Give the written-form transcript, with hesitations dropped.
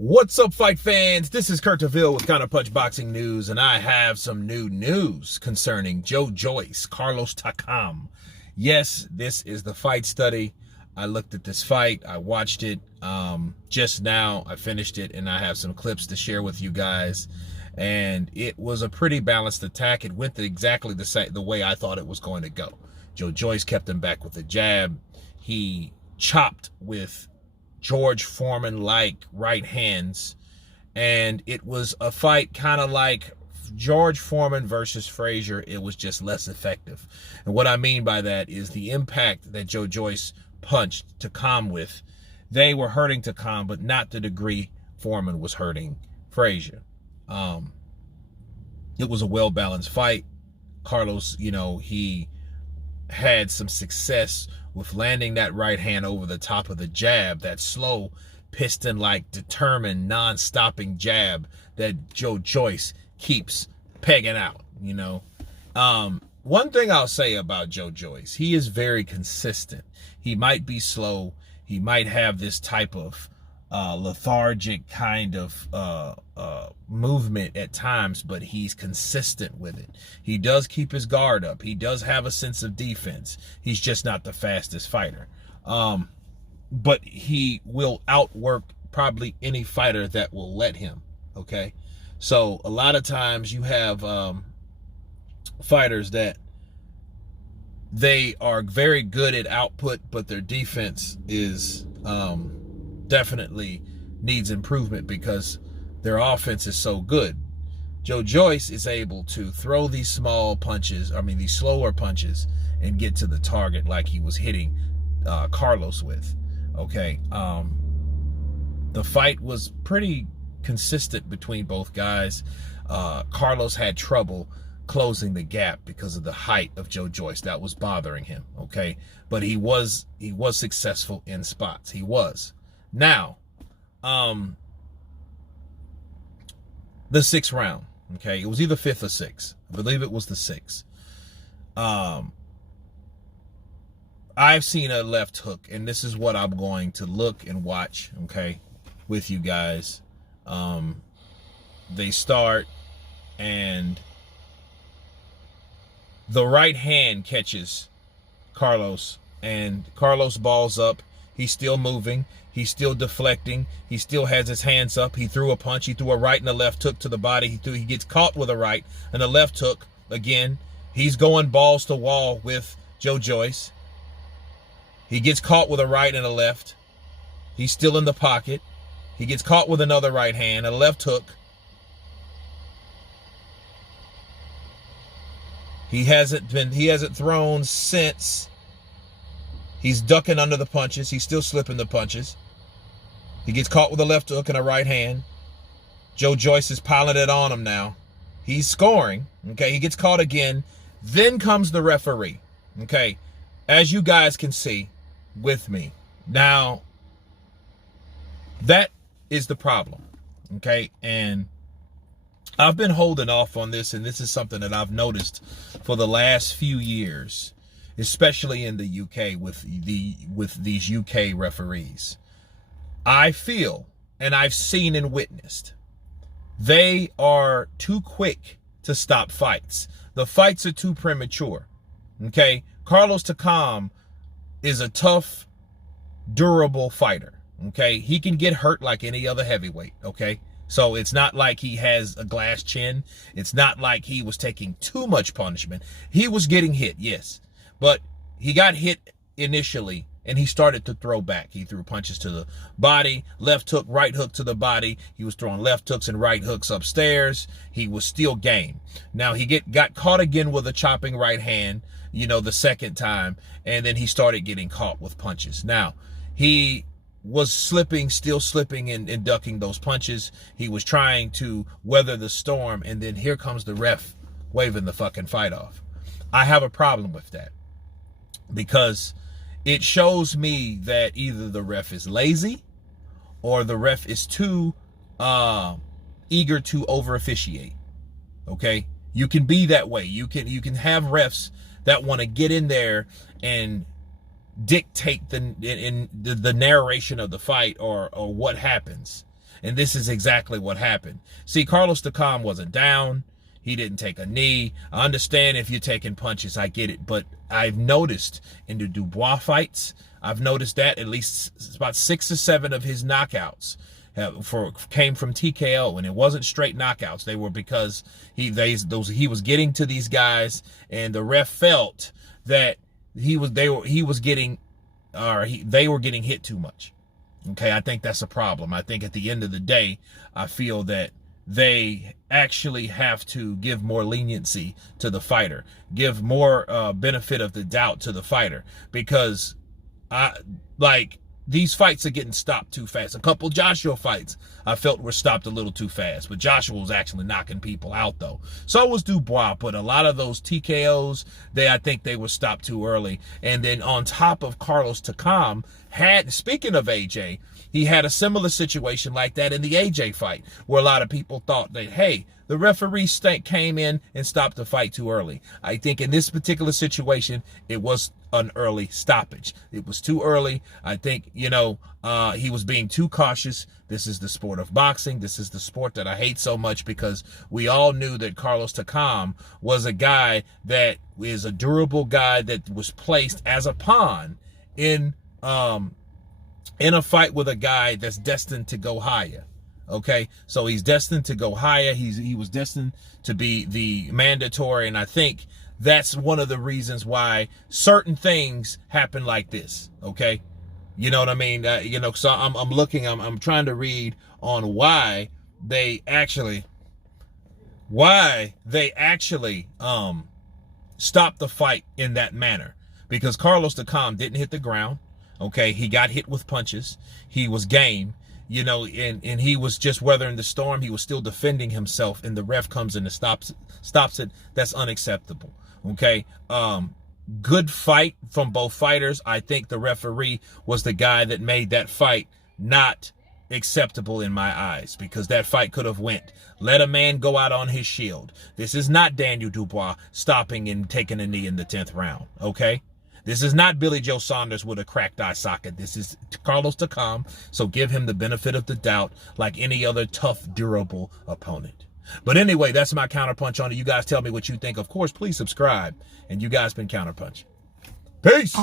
What's up, fight fans? This is Kurt DeVille with Counterpunch Boxing News, and I have some new news concerning Joyce, Carlos Takam. Yes, this is the fight study. I looked at this fight. I watched it just now. I finished it, and I have some clips to share with you guys. And it was a pretty balanced attack. It went exactly the way I thought it was going to go. Joyce kept him back with a jab. He chopped with George Foreman-like right hands, and it was a fight kind of like George Foreman versus Frazier. It was just less effective. And what I mean by that is the impact that Joyce punched Takam with, they were hurting Takam, but not the degree Foreman was hurting Frazier. It was a well-balanced fight. Carlos, he had some success with landing that right hand over the top of the jab, that slow, piston-like, determined, non-stopping jab that Joyce keeps pegging out, One thing I'll say about Joyce, he is very consistent. He might be slow. He might have this type of lethargic kind of movement at times, but he's consistent with it. He does keep his guard up. He does have a sense of defense. He's just not the fastest fighter. But he will outwork probably any fighter that will let him, okay? So a lot of times you have fighters that they are very good at output, but their defense is definitely needs improvement because their offense is so good. Joyce is able to throw these slower punches, and get to the target like he was hitting Carlos with. Okay. The fight was pretty consistent between both guys. Carlos had trouble closing the gap because of the height of Joyce. That was bothering him. Okay. But he was successful in spots. He was. Now, the sixth round, okay, it was either fifth or sixth. I believe it was the sixth. I've seen a left hook, and this is what I'm going to look and watch, okay, with you guys. They start, and the right hand catches Carlos, and Carlos balls up. He's still moving. He's still deflecting. He still has his hands up. He threw a punch. He threw a right and a left hook to the body. He gets caught with a right and a left hook. Again, he's going balls to wall with Joyce. He gets caught with a right and a left. He's still in the pocket. He gets caught with another right hand, a left hook. He hasn't thrown since. He's ducking under the punches. He's still slipping the punches. He gets caught with a left hook and a right hand. Joyce is piling it on him now. He's scoring. Okay, he gets caught again. Then comes the referee. Okay, as you guys can see with me. Now, that is the problem. Okay, and I've been holding off on this, and this is something that I've noticed for the last few years, especially in the UK with these UK referees. I feel, and I've seen and witnessed, they are too quick to stop fights. The fights are too premature. Okay? Carlos Takam is a tough, durable fighter. Okay? He can get hurt like any other heavyweight. Okay? So it's not like he has a glass chin. It's not like he was taking too much punishment. He was getting hit, yes. But he got hit initially, and he started to throw back. He threw punches to the body, left hook, right hook to the body. He was throwing left hooks and right hooks upstairs. He was still game. Now, he got caught again with a chopping right hand, the second time, and then he started getting caught with punches. Now, he was still slipping and ducking those punches. He was trying to weather the storm, and then here comes the ref waving the fucking fight off. I have a problem with that because it shows me that either the ref is lazy or the ref is too eager to over officiate. Okay, you can be that way. You can have refs that want to get in there and dictate the narration of the fight or what happens. And this is exactly what happened. See, Carlos Takam wasn't down. He didn't take a knee. I understand if you're taking punches, I get it. But I've noticed in the Dubois fights, I've noticed that at least about 6 or 7 of his knockouts came from TKO, and it wasn't straight knockouts. They were because he was getting to these guys, and the ref felt that they were getting hit too much. Okay, I think that's a problem. I think at the end of the day, I feel that they actually have to give more leniency to the fighter, give more benefit of the doubt to the fighter, because these fights are getting stopped too fast. A couple Joshua fights I felt were stopped a little too fast, but Joshua was actually knocking people out though. So was Dubois, but a lot of those TKOs, I think they were stopped too early. And then on top of Carlos Takam, speaking of AJ, he had a similar situation like that in the AJ fight, where a lot of people thought that, hey, the referee came in and stopped the fight too early. I think in this particular situation, it was an early stoppage. It was too early. I think, he was being too cautious. This is the sport of boxing. This is the sport that I hate so much, because we all knew that Carlos Takam was a guy that is a durable guy that was placed as a pawn in a fight with a guy that's destined to go higher. Okay, so he's destined to go higher. He was destined to be the mandatory, and I think that's one of the reasons why certain things happen like this. Okay, you know what I mean? So I'm trying to read on why they actually stopped the fight in that manner, because Carlos Takam didn't hit the ground. Okay, he got hit with punches. He was game. And he was just weathering the storm. He was still defending himself, and the ref comes in and stops it. That's unacceptable. Okay. Good fight from both fighters. I think the referee was the guy that made that fight not acceptable in my eyes, because that fight could have went. Let a man go out on his shield. This is not Daniel Dubois stopping and taking a knee in the 10th round. Okay. This is not Billy Joe Saunders with a cracked eye socket. This is Carlos Takam, so give him the benefit of the doubt like any other tough, durable opponent. But anyway, that's my counterpunch on it. You guys tell me what you think. Of course, please subscribe. And you guys been Counterpunch. Peace.